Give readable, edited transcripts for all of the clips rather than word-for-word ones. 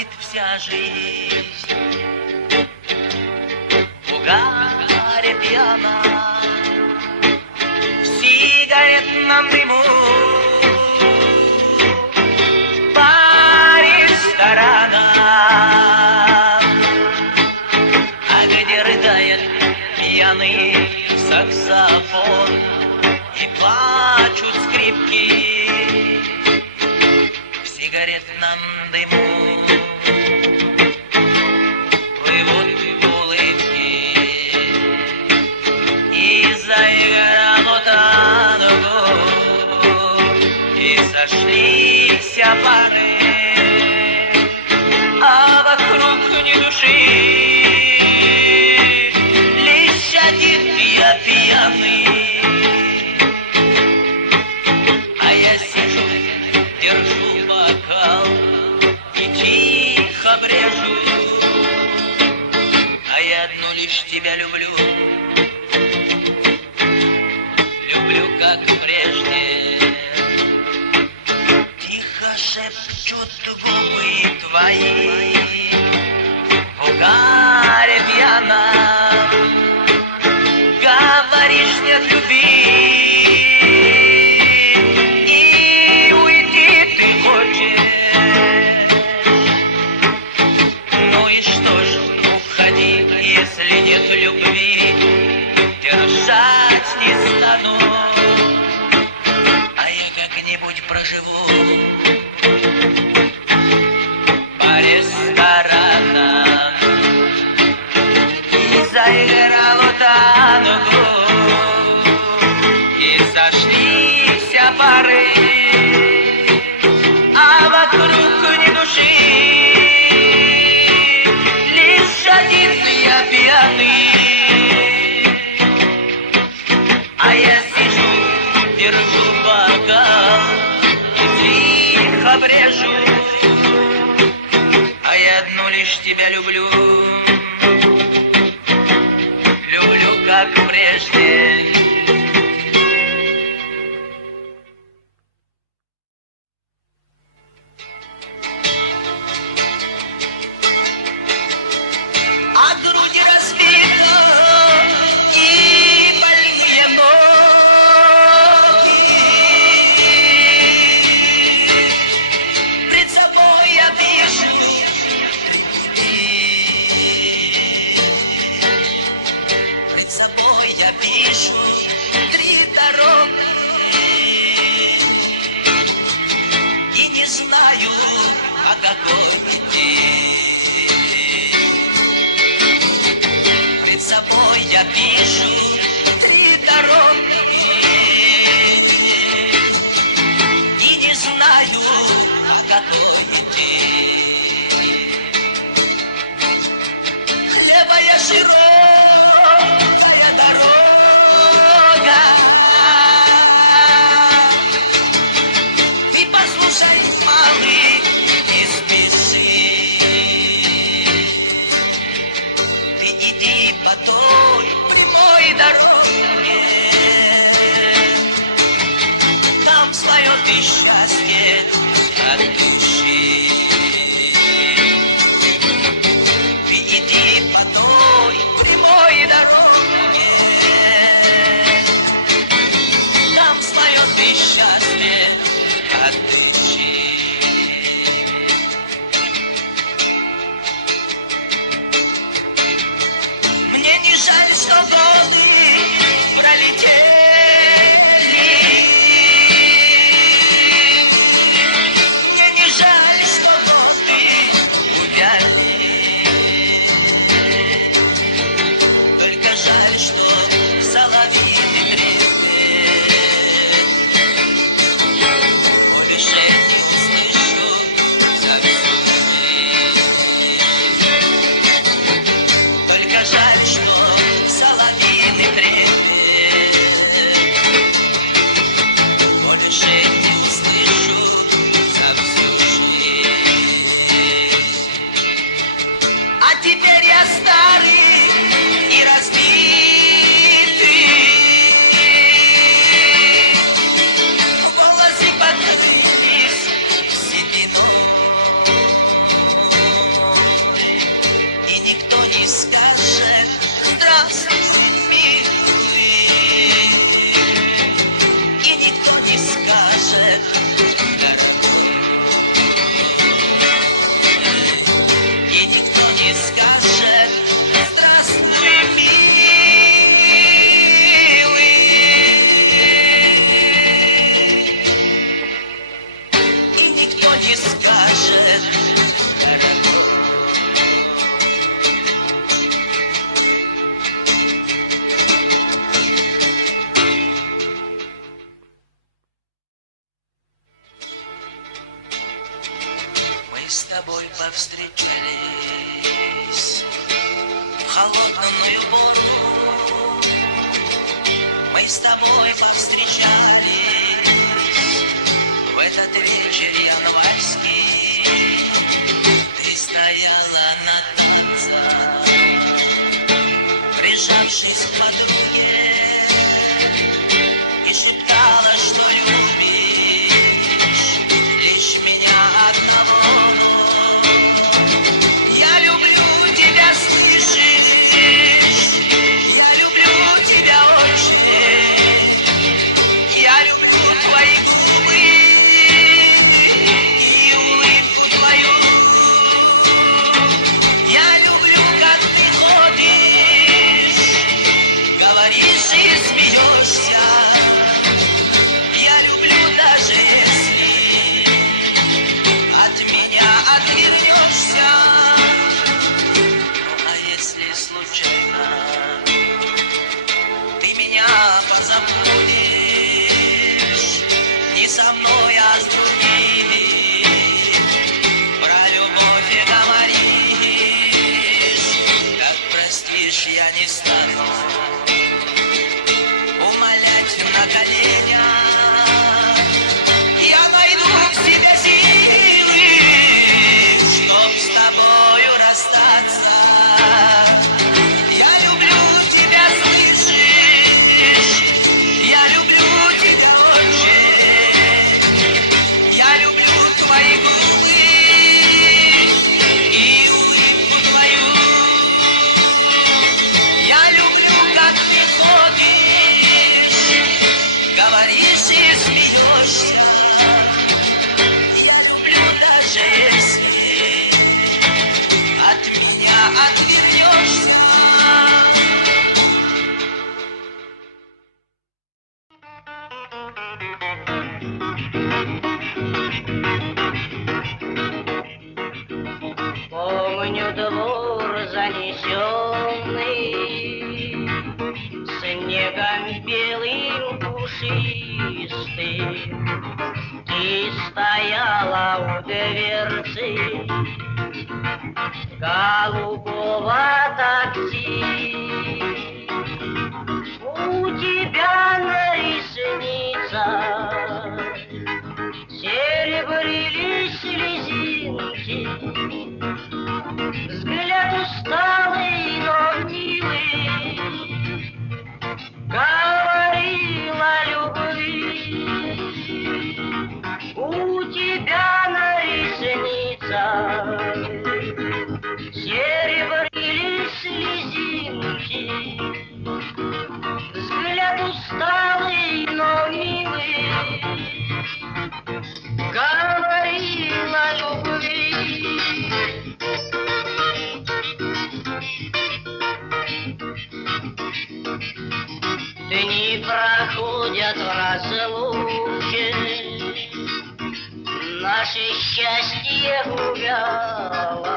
будет вся жизнь. В угаре пьяна, в сигаретном дыму, по ресторанам, а где рыдает пьяный саксофон и плачут скрипки в сигаретном дыму. Плывут улыбки и заиграло танго, и сошлись пары, а вокруг ни души, лишь один я пьяный. А я сижу, держу бокал и тихо брежу, а я одну лишь тебя люблю, люблю как прежде. Тихо шепчут губы твои в угаре пьяном, говоришь нет любви, и уйти ты хочешь. Ну и что ж, уходи, если нет любви, держать не стану, а я как-нибудь проживу по ресторанам. И заиграло танго, и сошлись пары, а вокруг ни души, лишь один я пьяный. А я сижу, держу бокал и тихо брежу, а я одну лишь тебя люблю, люблю как прежде. А груди разбита и больные ноги, пред собой я вижу пред собой я вижу три дороги, и не знаю, по какой идти. Пред собой я вижу три дороги, и не знаю, по какой идти. Левая широкая дорога, ты послушай, малый, не спеши. Ты иди по той прямой дороге, там свое ты счастье от души. Ты иди по той прямой дороге, там свое ты счастье от души. Мне не жаль, что годы пролетели, мне не жаль, что годы увяли, только жаль, что соловьиный треснет, обещает с тобой повстречались в холодную пору. Мы с тобой повстречались в этот вечер январский. Ты стояла на танцах, прижавшись к подруге, и шептала, что любишь лишь меня одного. Я люблю тебя, слышишь? Я люблю тебя очень. Я люблю твои губы и улыбку твою. Я люблю, как ты ходишь, говоришь и смеешься. Я люблю, даже если от меня отвернешься. Ну а если случайно ты меня позабудешь, не со мной, а с другими, про любовь и говоришь, как простишь, я не стану умолять на коленях. Я найду в себе силы, чтоб с тобою расстаться. Я люблю тебя, слышишь? Я люблю тебя очень. Я люблю твои губы и улыбку твою. Я люблю, как ты ходишь, говоришь и смеешься. Я люблю, даже если от меня отвернешься. Помню двор занесенный снегом белым пушистым. Ты стояла у дверцы голубого такси. У тебя на ресницах серебрились слезинки. Взгляд усталый, но милый, говорил о любви. У тебя на ресницах серебрились слезинки. Взгляд усталый, но милый, говорил о любви. Дни проходят в разлуке, наше счастье увяло.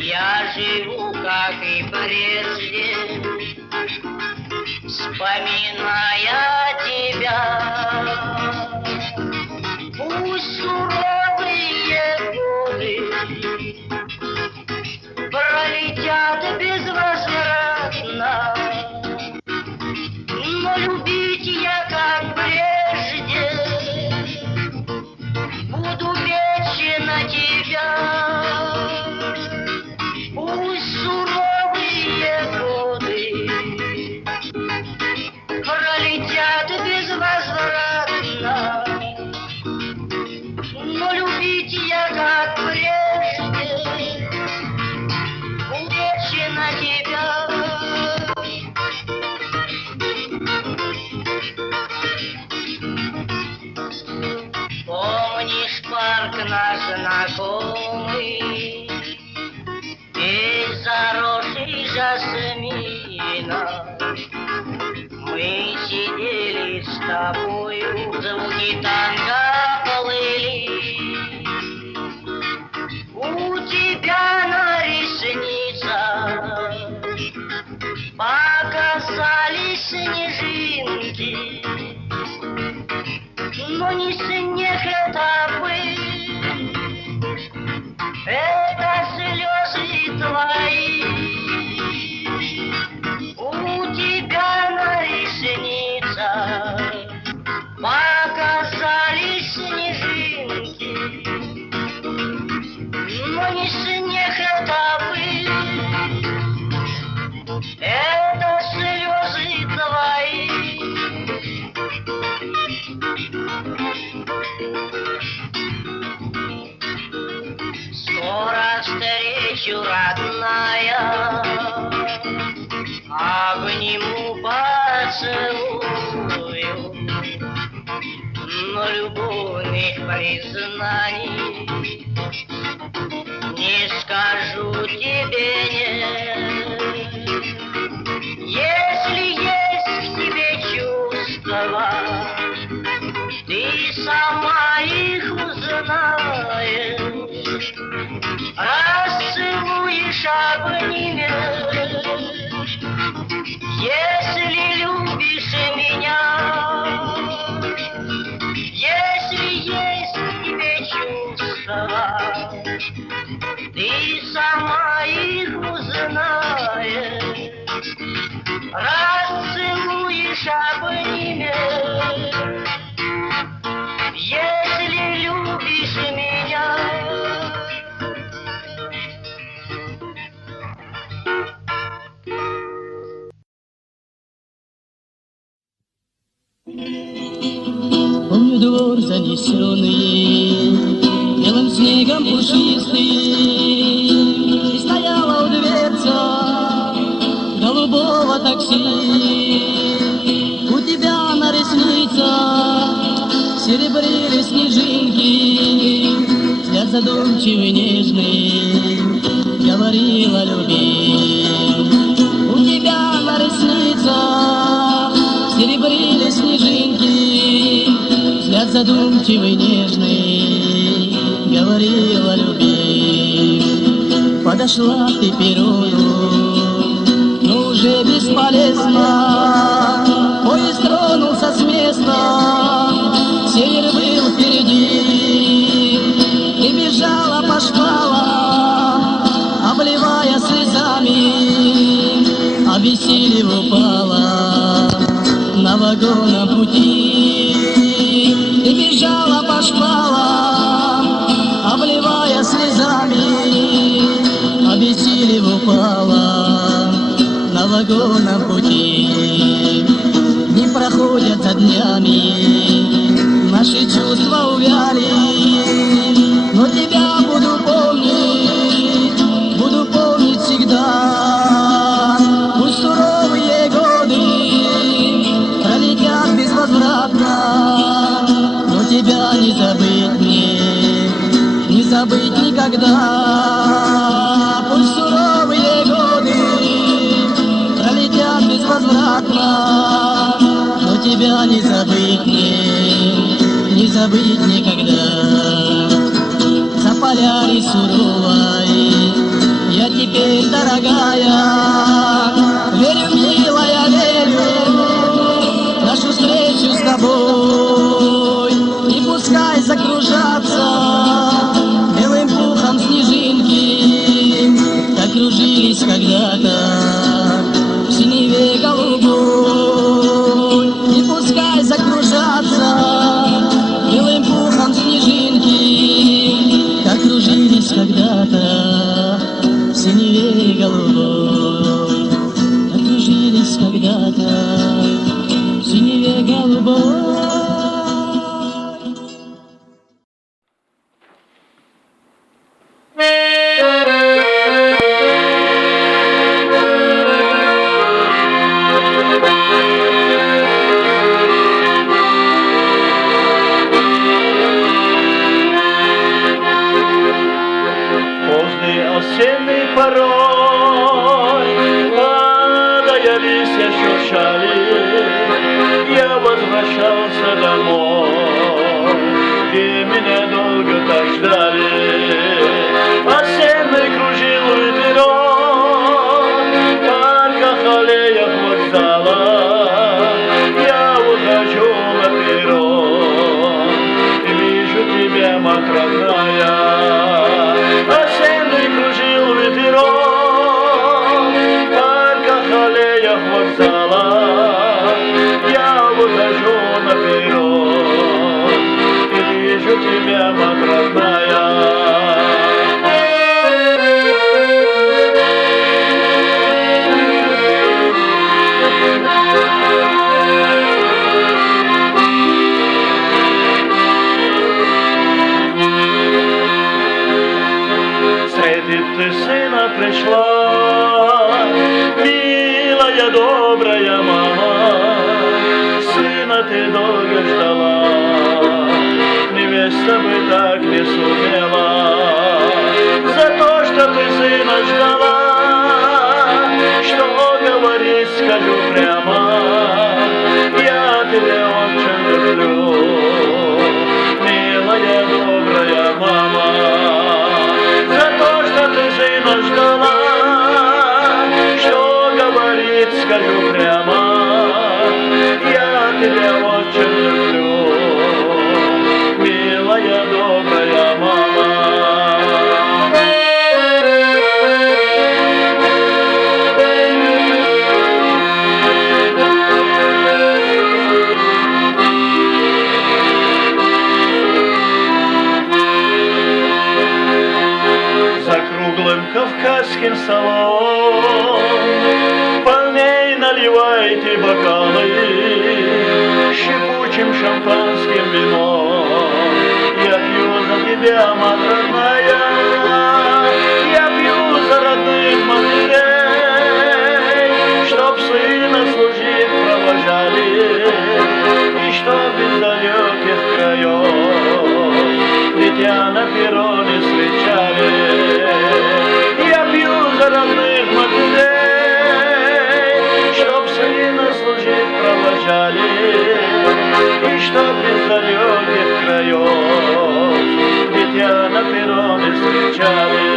Я живу, как и прежде, вспоминая тебя. Пусть суровые годы пролетят безвозвратно, но любить я, как прежде, буду вечно тебя. Пусть суровые годы пролетят безвозвратно, но любить я, как прежде, буду вечно тебя. Помнишь парк наш знакомый, весь заросший жасмином? Мы сидели с тобою, звуки танго плыли. У тебя на ресницах показались снежинки, но не снег это был, встречу, родная, обниму, поцелую, но любовных признаний не скажу тебе нет. Если есть к тебе чувства, ты сама их узнаешь, расцелуешь, обнимешь. Если любишь меня, если есть к тебе чувства, ты сама их узнаешь, расцелуешь, обнимешь. Если любишь меня. Помню двор занесенный белым снегом пушистый, и стояла у дверца голубого такси. У тебя на ресницах серебрили снежинки, взгляд задумчивый, нежный говорил о любви. У тебя на ресницах серебрили снежинки, взгляд задумчивый, нежный говорил о любви. Подошла ты к перрону, но уже бесполезно. Поезд тронулся с места, север был впереди. Ты бежала по шпалам, обливая слезами, обессилев упала на вагонном пути. Ты бежала по шпалам, обливая слезами, обессилев упала на вагонном пути. Дни проходят за днями, наши чувства увяли, но тебя буду помнить всегда. Пусть суровые годы пролетят безвозвратно, но тебя не забыть мне, не забыть никогда. Пусть суровые годы пролетят безвозвратно, но тебя не забыть мне, не забыть никогда. За полярой суровой я теперь, дорогая, верю, милая, верю в нашу встречу с тобой. И пускай закружатся белым пухом снежинки, как кружились когда-то в синеве голубой. И пускай закружатся белым пухом снежинки, как кружились когда-то в синеве голубой, как кружились когда-то в синеве голубой. Осенний порой, падая листья шуршали, я возвращался домой, где меня долго так ждали. Осенний кружил ветерок, только аллеях вокзала, я ухожу на перрон, и вижу тебя, мать родная. Осенний кружил ветерок, только аллеях вокзала, я выхожу на перрон, и вижу тебя, мать родная. Встретит ты сына долго ждала, невеста бы так не сумела. За то, что ты сына ждала, что говорить скажу прямо, я тебя очень люблю, милая добрая мама. За то, что ты сына ждала, что говорить скажу прямо, я тебя очень люблю, милая добрая мама. За круглым кавказским столом полней наливайте бокалы, щепучим шампанским вином. Я пью за тебя, мать родная, я пью за родных матерей, чтоб сына служить провожали, и чтоб из далеких краев дитя на перроне встречали. Я пью за родных матерей, чтоб сына служить провожали, и чтоб из далеких краев дитя на перроне встречали.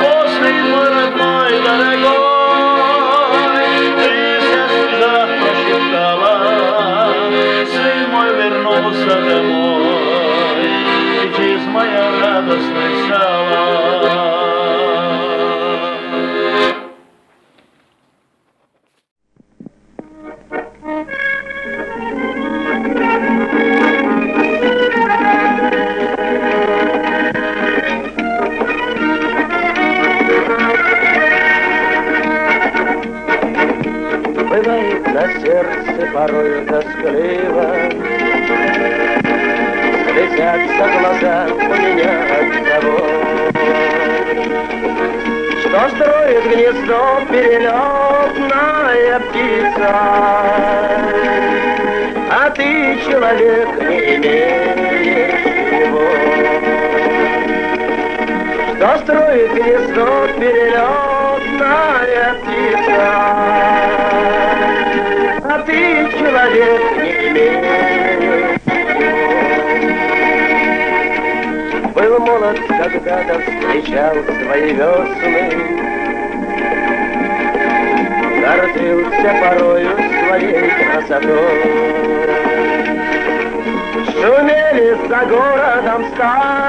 После, мой родной, дорогой, ты вся в слезах прошептала, сын мой вернулся домой, и жизнь моя радостной стала. Бывает на сердце порою тоскливо, слезятся глаза у меня от того, что строит гнездо перелетная птица, а ты, человек, не имеешь его. Что строит гнездо перелетная птица, а ты, человек, не имеешь. Был молод, когда-то встречал свои весны, гордился порою своей красотой. Шумели за городом стали